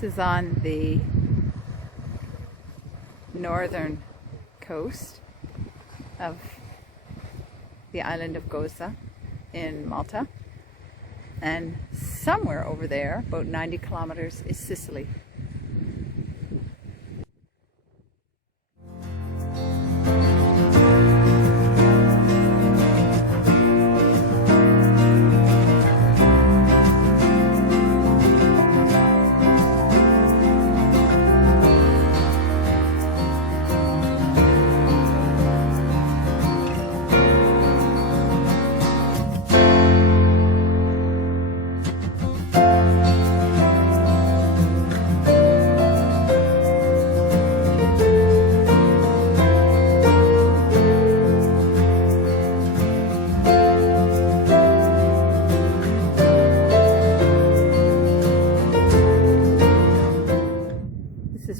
This is on the northern coast of the island of Gozo in Malta. And somewhere over there, about 90 kilometers, is Sicily.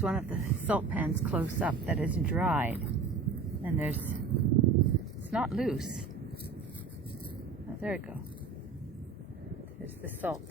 One of the salt pans close up that is dried, and it's not loose. Oh, there we go. There's the salt.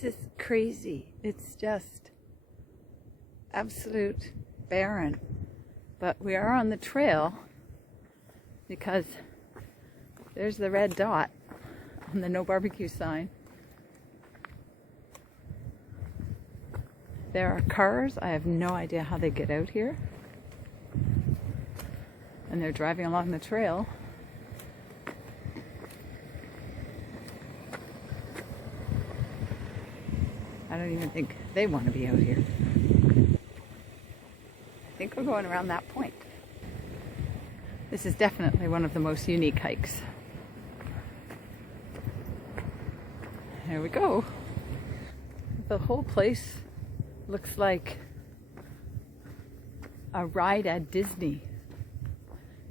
This is crazy. It's just absolute barren. But we are on the trail because there's the red dot on the no barbecue sign. There are cars. I have no idea how they get out here. And they're driving along the trail. I don't even think they want to be out here. I think we're going around that point. This is definitely one of the most unique hikes. There we go. The whole place looks like a ride at Disney.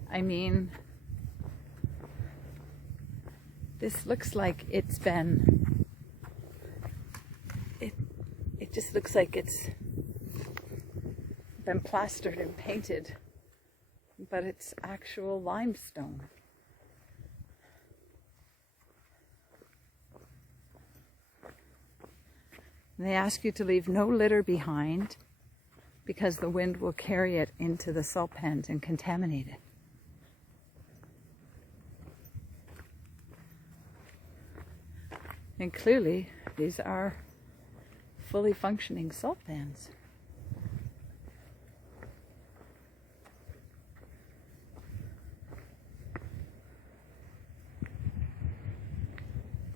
I mean, this looks like it's been... It just looks like it's been plastered and painted, but it's actual limestone. And they ask you to leave no litter behind because the wind will carry it into the salt pans and contaminate it. And clearly, these are fully functioning salt pans.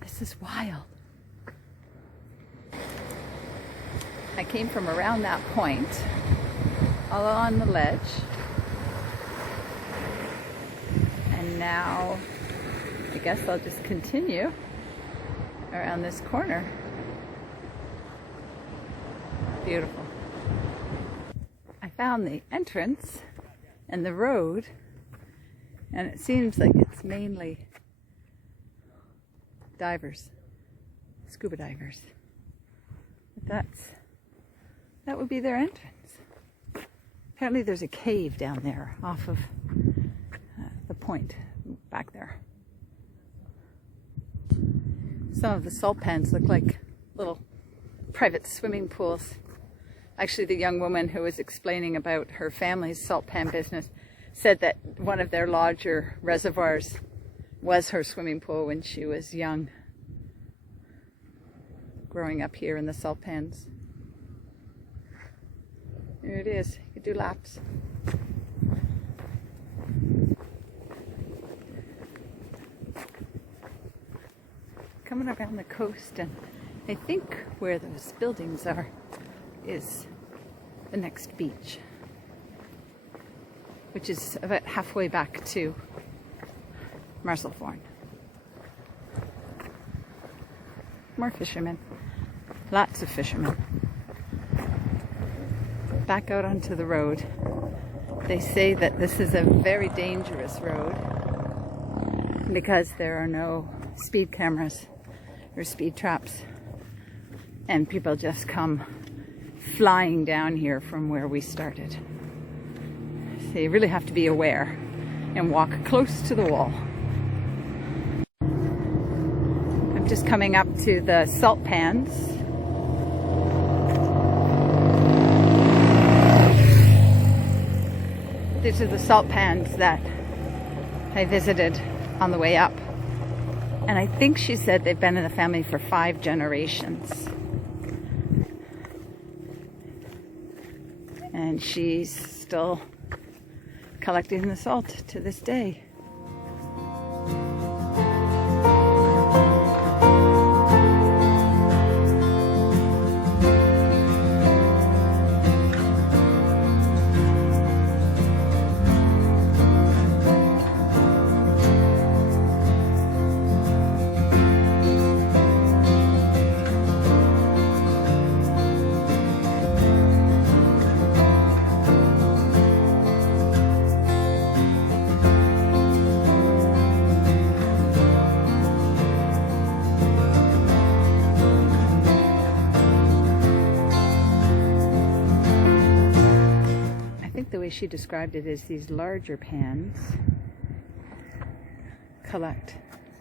This is wild. I came from around that point, all on the ledge, and now I guess I'll just continue around this corner. Beautiful. I found the entrance and the road, and it seems like it's mainly divers, scuba divers. But that would be their entrance. Apparently there's a cave down there off of the point back there. Some of the salt pans look like little private swimming pools. Actually, the young woman who was explaining about her family's salt pan business said that one of their larger reservoirs was her swimming pool when she was young, growing up here in the salt pans. Here it is. You can do laps. Coming around the coast, and I think where those buildings are is the next beach, which is about halfway back to Marsalforn. More fishermen. Lots of fishermen. Back out onto the road. They say that this is a very dangerous road because there are no speed cameras or speed traps, and people just come flying down here from where we started. So you really have to be aware and walk close to the wall. I'm just coming up to the salt pans. These are the salt pans that I visited on the way up. And I think she said they've been in the family for 5 generations. And she's still collecting the salt to this day. The way she described it is these larger pans collect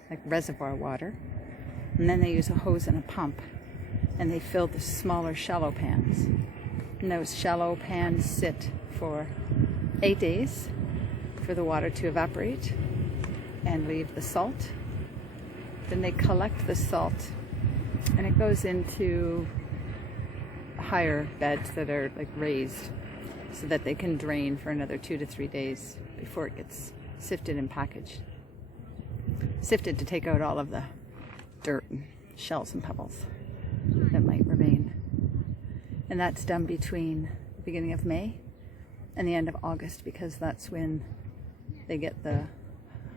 like reservoir water, and then they use a hose and a pump, and they fill the smaller shallow pans. And those shallow pans sit for 8 days for the water to evaporate and leave the salt. Then they collect the salt and it goes into higher beds that are like raised, so that they can drain for another 2 to 3 days before it gets sifted and packaged. Sifted to take out all of the dirt and shells and pebbles that might remain. And that's done between the beginning of May and the end of August, because that's when they get the,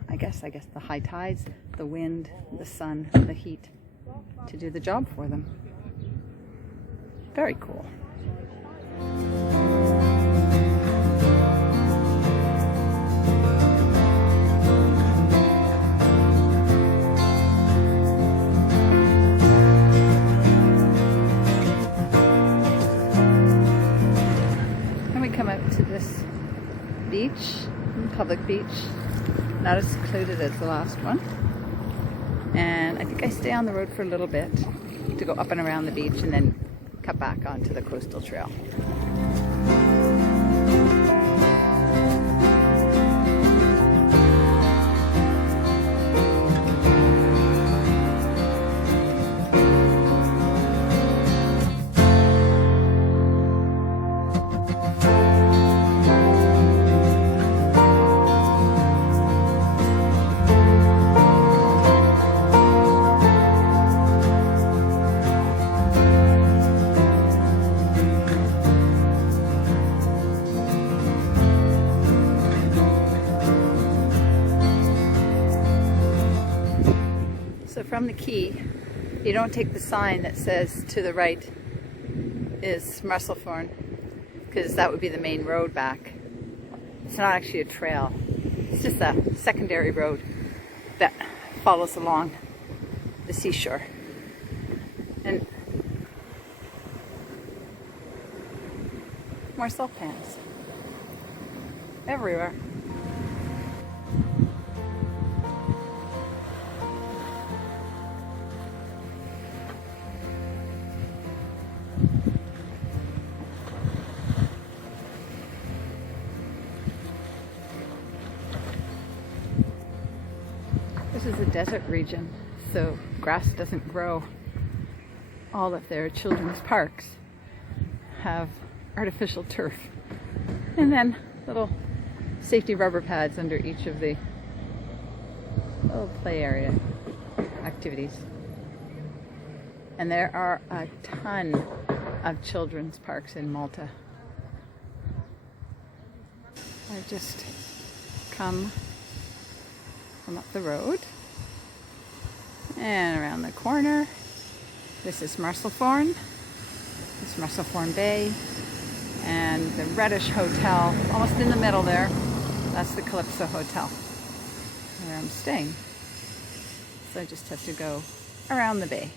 I guess the high tides, the wind, the sun, the heat to do the job for them. Very cool. To this beach, public beach, not as secluded as the last one, and I think I stay on the road for a little bit to go up and around the beach and then cut back onto the coastal trail. So from the quay, you don't take the sign that says to the right is Marsalforn, because that would be the main road back. It's not actually a trail. It's just a secondary road that follows along the seashore. And more salt pans everywhere. This is a desert region, so grass doesn't grow. All of their children's parks have artificial turf, and then little safety rubber pads under each of the little play area activities. And there are a ton of children's parks in Malta. I just come from up the road and around the corner. This is Marsalforn. This is Marsalforn Bay. And the reddish hotel, almost in the middle there, that's the Calypso Hotel where I'm staying. So I just have to go around the bay.